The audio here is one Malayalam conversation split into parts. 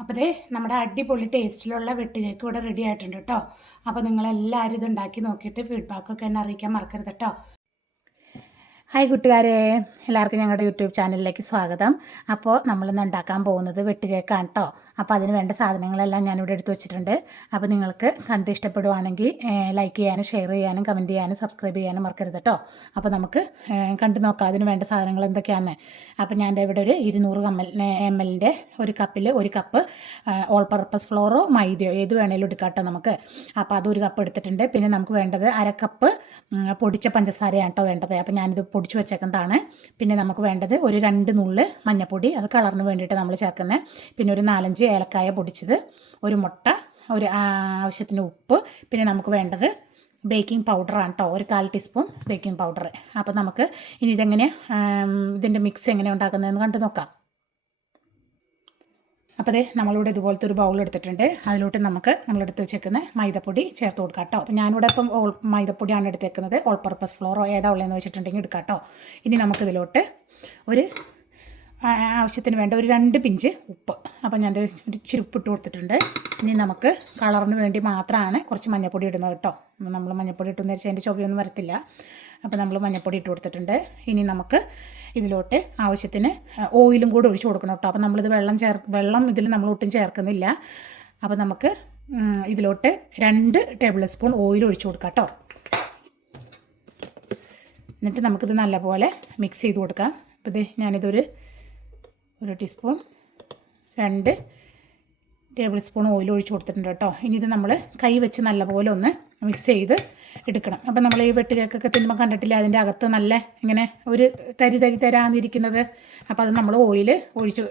അപ്പോൾ ദേ നമ്മുടെ അടിപൊളി ടേസ്റ്റിലുള്ള വെട്ട് കേക്ക് ഇവിടെ റെഡി ആയിട്ടുണ്ട് കേട്ടോ അപ്പോൾ നിങ്ങളെല്ലാവരും ഇത് ഉണ്ടാക്കി നോക്കിയിട്ട് ഫീഡ്ബാക്കൊക്കെ എന്നെ അറിയിക്കാൻ മറക്കരുത് കേട്ടോ ഹായ് കൂട്ടുകാരെ എല്ലാവർക്കും ഞങ്ങളുടെ യൂട്യൂബ് ചാനലിലേക്ക് സ്വാഗതം. അപ്പോൾ നമ്മളിന്ന് ഉണ്ടാക്കാൻ പോകുന്നത് വെട്ടുകേക്കാണ് കേട്ടോ അപ്പോൾ അതിന് വേണ്ട സാധനങ്ങളെല്ലാം ഞാനിവിടെ എടുത്തു വെച്ചിട്ടുണ്ട്. അപ്പോൾ നിങ്ങൾക്ക് കണ്ട് ഇഷ്ടപ്പെടുവാണെങ്കിൽ ലൈക്ക് ചെയ്യാനും ഷെയർ ചെയ്യാനും കമന്റ് ചെയ്യാനും സബ്സ്ക്രൈബ് ചെയ്യാനും മറക്കരുത് കേട്ടോ അപ്പോൾ നമുക്ക് കണ്ടു നോക്കാം അതിന് വേണ്ട സാധനങ്ങൾ എന്തൊക്കെയാണ് അപ്പോൾ ഞാൻ ഇവിടെ ഒരു ഇരുന്നൂറ് കമ്മൽ എം എല്ലിന്റെ ഒരു കപ്പിൽ ഒരു കപ്പ് ഓൾ പർപ്പസ് ഫ്ലോറോ മൈദയോ ഏത് വേണേലും എടുക്കാം കേട്ടോ നമുക്ക്. അപ്പോൾ അതൊരു കപ്പ് എടുത്തിട്ടുണ്ട്. പിന്നെ നമുക്ക് വേണ്ടത് അര കപ്പ് പൊടിച്ച പഞ്ചസാരയാണ് കേട്ടോ വേണ്ടത്. അപ്പോൾ ഞാനിത് പൊടിച്ച് വെച്ചേക്കുന്നതാണ്. പിന്നെ നമുക്ക് വേണ്ടത് ഒരു രണ്ട് നുള്ള് മഞ്ഞപ്പൊടി അത് കളറിന് വേണ്ടിയിട്ട് നമ്മൾ ചേർക്കുന്നത്. പിന്നെ ഒരു നാലഞ്ച് ഏലക്കായ പൊടിച്ചത് ഒരു മുട്ട ഒരു ആവശ്യത്തിന് ഉപ്പ്. പിന്നെ നമുക്ക് വേണ്ടത് ബേക്കിംഗ് പൗഡറാണ് കേട്ടോ ഒരു കാൽ ടീസ്പൂൺ ബേക്കിംഗ് പൗഡർ അപ്പോൾ നമുക്ക് ഇനി ഇതെങ്ങനെ ഇതിന്റെ മിക്സ് എങ്ങനെ ഉണ്ടാക്കുന്നതെന്ന് കണ്ടു നോക്കാം. അപ്പോൾ അതെ നമ്മളിവിടെ ഇതുപോലത്തെ ഒരു ബൗൾ എടുത്തിട്ടുണ്ട്. അതിലോട്ട് നമുക്ക് നമ്മളെടുത്ത് വെച്ചേക്കുന്ന മൈദപ്പൊടി ചേർത്ത് കൊടുക്കാം കേട്ടോ. അപ്പോൾ ഞാനിവിടെ ഇപ്പം മൈദപ്പൊടിയാണ് എടുത്തേക്കുന്നത്. ഓൾ പർപ്പസ് ഫ്ലോറോ ഏതാ ഉള്ളതെന്ന് വെച്ചിട്ടുണ്ടെങ്കിൽ എടുക്കാം കേട്ടോ. ഇനി നമുക്കിതിലോട്ട് ഒരു ആവശ്യത്തിന് വേണ്ട ഒരു രണ്ട് പിഞ്ച് ഉപ്പ്. അപ്പോൾ ഞാൻ ഒരു ഇച്ചിരി ഇട്ട് കൊടുത്തിട്ടുണ്ട്. ഇനി നമുക്ക് കളറിന് വേണ്ടി മാത്രമാണ് കുറച്ച് മഞ്ഞൾപ്പൊടി ഇടുന്നത് കേട്ടോ. നമ്മൾ മഞ്ഞൾപ്പൊടി ഇട്ടെന്ന് വെച്ചാൽ അതിന്റെ ചൊവ്വയൊന്നും വരത്തില്ല. അപ്പോൾ നമ്മൾ മഞ്ഞൾപ്പൊടി ഇട്ട് കൊടുത്തിട്ടുണ്ട്. ഇനി നമുക്ക് ഇതിലോട്ട് ആവശ്യത്തിന് ഓയിലും കൂടി ഒഴിച്ച് കൊടുക്കണം കേട്ടോ. അപ്പോൾ നമ്മളിത് വെള്ളം ചേർ വെള്ളം ഇതിൽ നമ്മൾ ഒട്ടും ചേർക്കുന്നില്ല. അപ്പോൾ നമുക്ക് ഇതിലോട്ട് രണ്ട് ടേബിൾ സ്പൂൺ ഓയിൽ ഒഴിച്ച് കൊടുക്കാം കേട്ടോ. എന്നിട്ട് നമുക്കിത് നല്ലപോലെ മിക്സ് ചെയ്ത് കൊടുക്കാം. അപ്പോൾ ഇത് ഞാനിതൊരു ഒരു ടീസ്പൂൺ രണ്ട് ടേബിൾ സ്പൂൺ ഓയിൽ ഒഴിച്ച് കൊടുത്തിട്ടുണ്ട് കേട്ടോ. ഇനി ഇത് നമ്മൾ കൈ വെച്ച് നല്ലപോലെ ഒന്ന് മിക്സ് ചെയ്ത് എടുക്കണം. അപ്പം നമ്മൾ ഈ വെട്ട് കേക്കൊക്കെ തിന്നുമ്പോൾ കണ്ടിട്ടില്ല അതിന്റെ അകത്ത് നല്ല ഇങ്ങനെ ഒരു തരി തരി തരാന്നിരിക്കുന്നത് അപ്പോൾ അത് നമ്മൾ ഓയിൽ ഒഴിച്ച്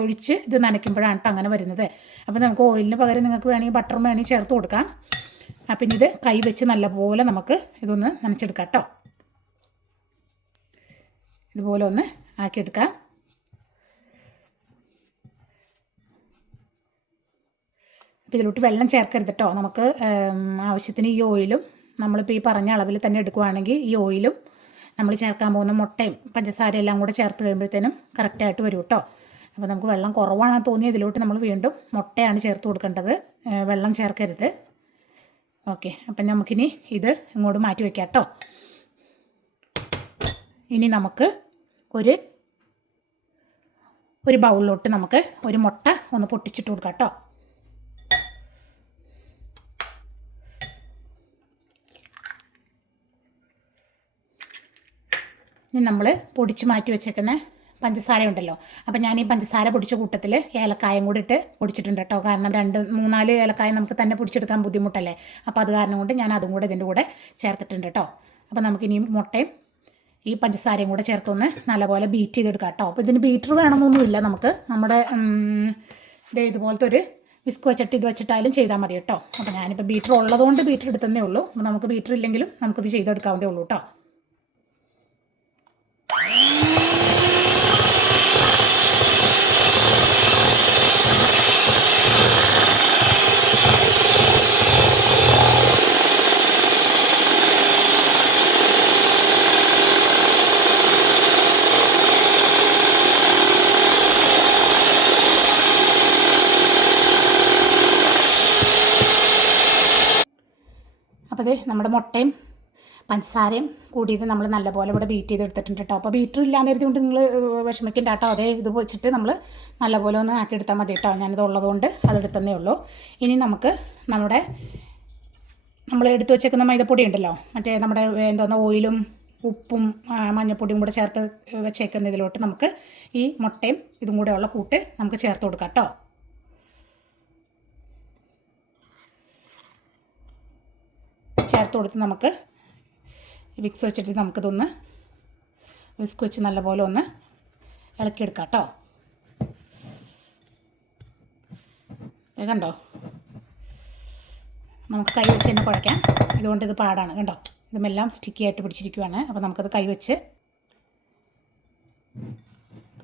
ഒഴിച്ച് ഇത് നനയ്ക്കുമ്പോഴാണ് കേട്ടോ അങ്ങനെ വരുന്നത്. അപ്പോൾ നമുക്ക് ഓയിലിന് പകരം നിങ്ങൾക്ക് വേണമെങ്കിൽ ബട്ടറും വേണമെങ്കിൽ ചേർത്ത് കൊടുക്കാം. അപ്പം ഇനി ഇത് കൈ വെച്ച് നല്ലപോലെ നമുക്ക് ഇതൊന്ന് നനച്ചെടുക്കാം കേട്ടോ ഇതുപോലെ ഒന്ന് ആക്കിയെടുക്കാം. അപ്പോൾ ഇതിലോട്ട് വെള്ളം ചേർക്കരുത് കേട്ടോ നമുക്ക് ആവശ്യത്തിന് ഈ ഓയിലും നമ്മളിപ്പോൾ ഈ പറഞ്ഞ അളവിൽ തന്നെ എടുക്കുവാണെങ്കിൽ ഈ ഓയിലും നമ്മൾ ചേർക്കാൻ പോകുന്ന മുട്ടയും പഞ്ചസാരയും എല്ലാം കൂടെ ചേർത്ത് കഴിയുമ്പോഴത്തേനും കറക്റ്റായിട്ട് വരും കേട്ടോ അപ്പോൾ നമുക്ക് വെള്ളം കുറവാണെന്ന് തോന്നി ഇതിലോട്ട് നമ്മൾ വീണ്ടും മുട്ടയാണ് ചേർത്ത് കൊടുക്കേണ്ടത്. വെള്ളം ചേർക്കരുത്. ഓക്കെ അപ്പം നമുക്കിനി ഇത് ഇങ്ങോട്ട് മാറ്റി വയ്ക്കാം കേട്ടോ ഇനി നമുക്ക് ഒരു ഒരു ബൗളിലോട്ട് നമുക്ക് ഒരു മുട്ട ഒന്ന് പൊട്ടിച്ചിട്ട് കൊടുക്കാം കേട്ടോ ഇനി നമ്മൾ പൊടിച്ച് മാറ്റി വെച്ചേക്കുന്ന പഞ്ചസാര ഉണ്ടല്ലോ. അപ്പം ഞാൻ ഈ പഞ്ചസാര പൊടിച്ച കൂട്ടത്തിൽ ഏലക്കായം കൂടി ഇട്ട് പൊടിച്ചിട്ടുണ്ട് കേട്ടോ. കാരണം രണ്ട് മൂന്നാൽ ഏലക്കായം നമുക്ക് തന്നെ പൊടിച്ചെടുക്കാൻ ബുദ്ധിമുട്ടല്ലേ. അപ്പോൾ അത് കാരണം കൊണ്ട് ഞാൻ അതും കൂടെ ഇതിന്റെ കൂടെ ചേർത്തിട്ടുണ്ട് കേട്ടോ. അപ്പോൾ നമുക്കിനി മുട്ടയും ഈ പഞ്ചസാരയും കൂടെ ചേർത്തൊന്ന് നല്ലപോലെ ബീറ്റ് ചെയ്തെടുക്കാം കേട്ടോ. അപ്പോൾ ഇതിന് ബീറ്റർ വേണമെന്നൊന്നുമില്ല നമുക്ക്. നമ്മുടെ ഇതേ ഇതുപോലത്തെ ഒരു വിസ്ക് വെച്ചിട്ട് ഇത് വെച്ചിട്ടായാലും ചെയ്താൽ മതി കേട്ടോ. അപ്പോൾ ഞാനിപ്പോൾ ബീറ്റർ ഉള്ളതുകൊണ്ട് ബീറ്റർ എടുത്തതേ ഉള്ളൂ. അപ്പോൾ നമുക്ക് ബീറ്റർ ഇല്ലെങ്കിലും നമുക്കിത് ചെയ്തെടുക്കാവുന്നതേ ഉള്ളൂ കേട്ടോ അപ്പോൾ ദേ നമ്മുടെ മുട്ടയും പഞ്ചസാരയും കൂടിയത് നമ്മൾ നല്ലപോലെ ഇവിടെ ബീറ്റ് ചെയ്ത് എടുത്തിട്ടുണ്ട് കേട്ടോ അപ്പോൾ ബീറ്റർ ഇല്ലാന്ന് കരുതി കൊണ്ട് നിങ്ങൾ വിഷമിക്കേണ്ട കേട്ടോ അതേ ഇത് വെച്ചിട്ട് നമ്മൾ നല്ലപോലെ ഒന്ന് ആക്കി എടുത്താൽ മതി കേട്ടോ ഞാനിത് ഉള്ളതുകൊണ്ട് അതെടുത്തന്നേ ഉള്ളൂ. ഇനി നമുക്ക് നമ്മുടെ നമ്മൾ എടുത്തു വെച്ചേക്കുന്ന മൈദപ്പൊടി ഉണ്ടല്ലോ? മറ്റേ നമ്മുടെ എന്തോന്ന ഓയിലും ഉപ്പും മഞ്ഞപ്പൊടിയും കൂടെ ചേർത്ത് വെച്ചേക്കുന്ന ഇതിലോട്ട് നമുക്ക് ഈ മുട്ടയും ഇതും കൂടെയുള്ള കൂട്ട് നമുക്ക് ചേർത്ത് കൊടുക്കാം കേട്ടോ ചേർത്ത് കൊടുത്ത് നമുക്ക് വിക്സ് വെച്ചിട്ട് നമുക്കിതൊന്ന് വിസ്ക് വെച്ച് നല്ലപോലെ ഒന്ന് ഇളക്കിയെടുക്കാം കേട്ടോ. കണ്ടോ? നമുക്ക് കൈ വെച്ച് തന്നെ കുഴയ്ക്കാം. ഇതുകൊണ്ട് ഇത് പാടാണ് കണ്ടോ? ഇതുമെല്ലാം സ്റ്റിക്കി ആയിട്ട് പിടിച്ചിരിക്കുവാണ്. അപ്പോൾ നമുക്കത് കൈ വെച്ച്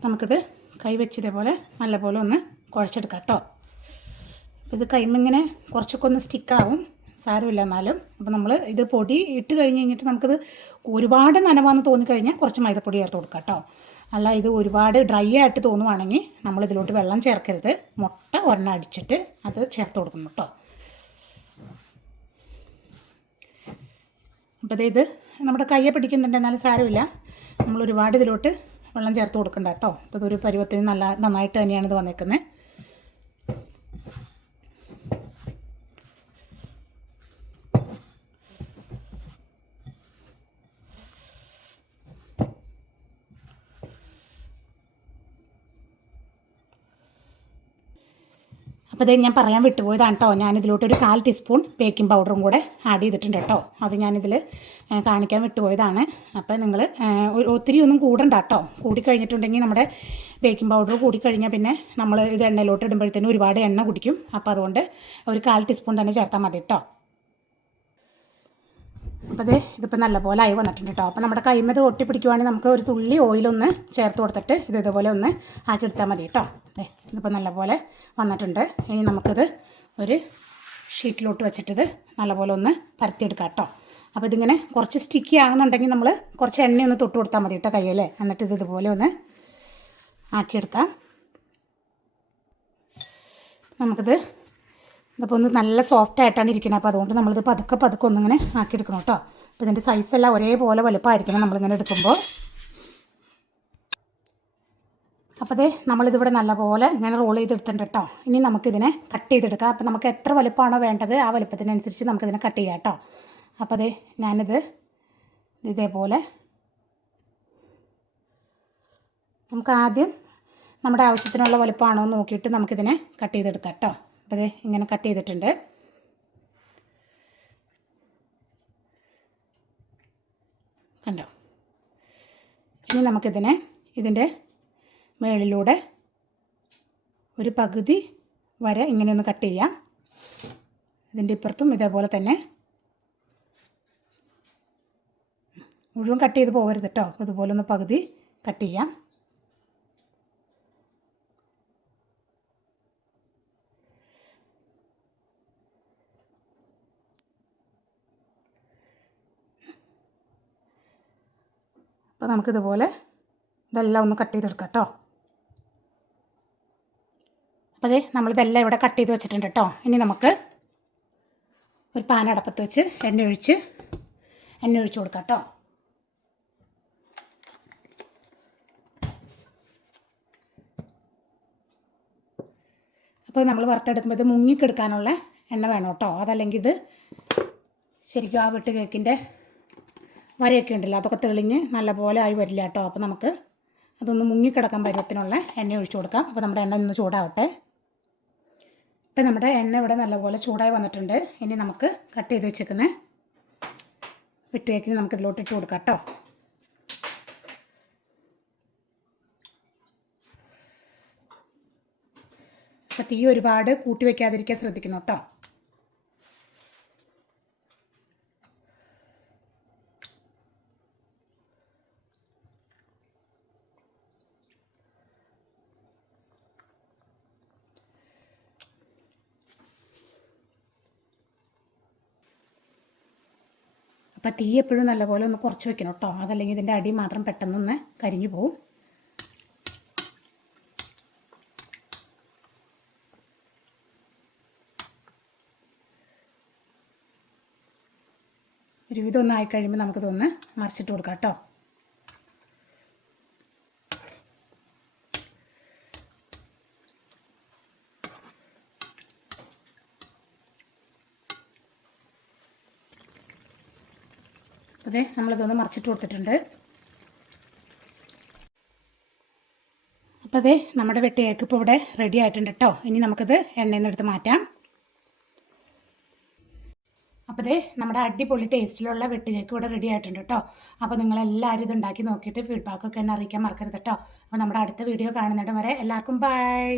നമുക്കിത് കൈ വെച്ച് ഇതേപോലെ നല്ലപോലെ ഒന്ന് കുഴച്ചെടുക്കാം കേട്ടോ. ഇത് കൈമിങ്ങനെ കുറച്ചൊക്കെ ഒന്ന് സ്റ്റിക്കാവും സാരമില്ല എന്നാലും. അപ്പോൾ നമ്മൾ ഇത് പൊടി ഇട്ട് കഴിഞ്ഞ് കഴിഞ്ഞിട്ട് നമുക്കിത് ഒരുപാട് നനവാന്ന് തോന്നിക്കഴിഞ്ഞാൽ കുറച്ച് മൈദപ്പൊടി ചേർത്ത് കൊടുക്കാം കേട്ടോ അല്ല ഇത് ഒരുപാട് ഡ്രൈ ആയിട്ട് തോന്നുവാണെങ്കിൽ നമ്മൾ ഇതിലോട്ട് വെള്ളം ചേർക്കരുത്. മുട്ട ഒരെണ്ണം അടിച്ചിട്ട് അത് ചേർത്ത് കൊടുക്കണം കേട്ടോ അപ്പോൾ ഇത് നമ്മുടെ കയ്യെ പിടിക്കുന്നുണ്ട് എന്നാലും സാരമില്ല. നമ്മൾ ഒരുപാട് ഇതിലോട്ട് വെള്ളം ചേർത്ത് കൊടുക്കണ്ട കേട്ടോ അപ്പോൾ ഇതൊരു പരുവത്തിന് നല്ല നന്നായിട്ട് തന്നെയാണ് ഇത് വന്നേക്കുന്നത് ഇത് ഞാൻ പറയാൻ വിട്ടുപോയതാണ് കേട്ടോ ഞാനിതിലോട്ട് ഒരു കാൽ ടീസ്പൂൺ ബേക്കിംഗ് പൗഡറും കൂടെ ആഡ് ചെയ്തിട്ടുണ്ട് കേട്ടോ അത് ഞാനിതിൽ കാണിക്കാൻ വിട്ടുപോയതാണ്. അപ്പോൾ നിങ്ങൾ ഒത്തിരി ഒന്നും കൂടണ്ട കേട്ടോ കൂടിക്കഴിഞ്ഞിട്ടുണ്ടെങ്കിൽ നമ്മുടെ ബേക്കിംഗ് പൗഡർ കൂടിക്കഴിഞ്ഞാൽ പിന്നെ നമ്മൾ ഇത് എണ്ണയിലോട്ട് ഇടുമ്പോഴത്തേനും ഒരുപാട് എണ്ണ കുടിക്കും. അപ്പോൾ അതുകൊണ്ട് ഒരു കാൽ ടീസ്പൂൺ തന്നെ ചേർത്താൽ മതി കേട്ടോ അപ്പോൾ അതെ ഇതിപ്പോൾ നല്ലപോലെ ആയി വന്നിട്ടുണ്ട് കേട്ടോ അപ്പോൾ നമ്മുടെ കൈമത് ഒട്ടി പിടിക്കുവാണെങ്കിൽ നമുക്ക് ഒരു തുള്ളി ഓയിലൊന്ന് ചേർത്ത് കൊടുത്തിട്ട് ഇത് ഇതുപോലെ ഒന്ന് ആക്കി എടുത്താൽ മതി കേട്ടോ അതെ ഇതിപ്പോൾ നല്ലപോലെ വന്നിട്ടുണ്ട്. ഇനി നമുക്കിത് ഒരു ഷീറ്റിലോട്ട് വെച്ചിട്ടിത് നല്ലപോലെ ഒന്ന് പരത്തിയെടുക്കാം കേട്ടോ അപ്പോൾ ഇതിങ്ങനെ കുറച്ച് സ്റ്റിക്കി ആകുന്നുണ്ടെങ്കിൽ നമ്മൾ കുറച്ച് എണ്ണ ഒന്ന് തൊട്ട് കൊടുത്താൽ മതി കേട്ടോ കയ്യിൽ. എന്നിട്ട് ഇത് ഇതുപോലെ ഒന്ന് ആക്കിയെടുക്കാം. നമുക്കിത് ഇതിപ്പോൾ ഒന്ന് നല്ല സോഫ്റ്റ് ആയിട്ടാണ് ഇരിക്കുന്നത് അപ്പോൾ അതുകൊണ്ട് നമ്മളിത് പതുക്കെ പതുക്കെ ഒന്നിങ്ങനെ ആക്കിയെടുക്കണം കേട്ടോ. അപ്പോൾ ഇതിന്റെ സൈസെല്ലാം ഒരേപോലെ വലുപ്പമായിരിക്കണം നമ്മളിങ്ങനെ എടുക്കുമ്പോൾ അപ്പോൾ ദേ നമ്മളിതിവിടെ നല്ലപോലെ ഇങ്ങനെ റോൾ ചെയ്തെടുത്തിട്ടുണ്ട് കേട്ടോ. ഇനി നമുക്കിതിനെ കട്ട് ചെയ്തെടുക്കാം. അപ്പോൾ നമുക്ക് എത്ര വലുപ്പമാണോ വേണ്ടത് ആ വലുപ്പത്തിനനുസരിച്ച് നമുക്കിതിനെ കട്ട് ചെയ്യാം കേട്ടോ. അപ്പോൾ ദേ ഞാനിത് ഇതേപോലെ നമുക്ക് ആദ്യം നമ്മുടെ ആവശ്യത്തിനുള്ള വലുപ്പമാണോ എന്ന് നോക്കിയിട്ട് നമുക്കിതിനെ കട്ട് ചെയ്തെടുക്കാം കേട്ടോ. ദേ ഇങ്ങനെ കട്ട് ചെയ്തിട്ടുണ്ട്. കണ്ടോ? ഇനി നമുക്കിതിനെ ഇതിന്റെ മേളിലൂടെ ഒരു പകുതി വരെ ഇങ്ങനെ ഒന്ന് കട്ട് ചെയ്യാം. ഇതിന്റെ ഇപ്പുറത്തും ഇതേപോലെ തന്നെ മുഴുവൻ കട്ട് ചെയ്ത് പോകരുത് കേട്ടോ. അപ്പോൾ ഇതുപോലെ ഒന്ന് പകുതി കട്ട് ചെയ്യാം. അപ്പോൾ നമുക്കിതുപോലെ ഇതെല്ലാം ഒന്ന് കട്ട് ചെയ്തെടുക്കാം കേട്ടോ അപ്പോൾ അതെ നമ്മളിതെല്ലാം ഇവിടെ കട്ട് ചെയ്ത് വെച്ചിട്ടുണ്ട് കേട്ടോ ഇനി നമുക്ക് ഒരു പാൻ അടപ്പത്ത് വെച്ച് എണ്ണ ഒഴിച്ച് എണ്ണ ഒഴിച്ച് കൊടുക്കാം കേട്ടോ അപ്പോൾ നമ്മൾ വറുത്തെടുക്കുമ്പോൾ ഇത് മുങ്ങിക്കെടുക്കാനുള്ള എണ്ണ വേണം കേട്ടോ അതല്ലെങ്കിൽ ഇത് ശരിക്കും ആ വെട്ട് കേക്കിന്റെ വരയൊക്കെ ഉണ്ടല്ലോ അതൊക്കെ തെളിഞ്ഞ് നല്ലപോലെ ആയി വരില്ല കേട്ടോ. അപ്പോൾ നമുക്ക് അതൊന്ന് മുങ്ങിക്കിടക്കാൻ പരുവത്തിനുള്ള എണ്ണ ഒഴിച്ചു കൊടുക്കാം. അപ്പോൾ നമ്മുടെ എണ്ണ ഒന്ന് ചൂടാവട്ടെ. ഇപ്പം നമ്മുടെ എണ്ണ ഇവിടെ നല്ലപോലെ ചൂടായി വന്നിട്ടുണ്ട്. ഇനി നമുക്ക് കട്ട് ചെയ്ത് വെച്ചേക്കുന്ന വിട്ടുകേക്കിന് നമുക്ക് ഇതിലോട്ട് ഇട്ട് കൊടുക്കാം കേട്ടോ. അപ്പോൾ തീ ഒരുപാട് കൂട്ടി വയ്ക്കാതിരിക്കാൻ ശ്രദ്ധിക്കണം കേട്ടോ. അപ്പോൾ തീ എപ്പോഴും നല്ലപോലെ ഒന്ന് കുറച്ച് വെക്കണം കേട്ടോ. അതല്ലെങ്കിൽ ഇതിന്റെ അടി മാത്രം പെട്ടെന്നൊന്ന് കരിഞ്ഞു പോവും. ഒരുവിധം ഒന്നായി കഴിയുമ്പോൾ നമുക്കിതൊന്ന് മറിച്ചിട്ട് കൊടുക്കാം കേട്ടോ. അതെ നമ്മളിതൊന്ന് മറിച്ചിട്ട് കൊടുത്തിട്ടുണ്ട്. അപ്പോൾ അതെ നമ്മുടെ വെട്ടി കേക്ക് ഇപ്പോൾ ഇവിടെ റെഡി ആയിട്ടുണ്ട് കേട്ടോ ഇനി നമുക്കിത് എണ്ണയിൽ നിന്ന് എടുത്ത് മാറ്റാം. അപ്പോൾ ദേ നമ്മുടെ അടിപൊളി ടേസ്റ്റിലുള്ള വെട്ട് കേക്ക് ഇവിടെ റെഡി ആയിട്ടുണ്ട് കേട്ടോ അപ്പോൾ നിങ്ങളെല്ലാവരും ഇത് ഉണ്ടാക്കി നോക്കിയിട്ട് ഫീഡ്ബാക്കൊക്കെ എന്നെ അറിയിക്കാൻ മറക്കരുത് കേട്ടോ അപ്പോൾ നമ്മുടെ അടുത്ത വീഡിയോ കാണുന്നിടം വരെ എല്ലാവർക്കും ബൈ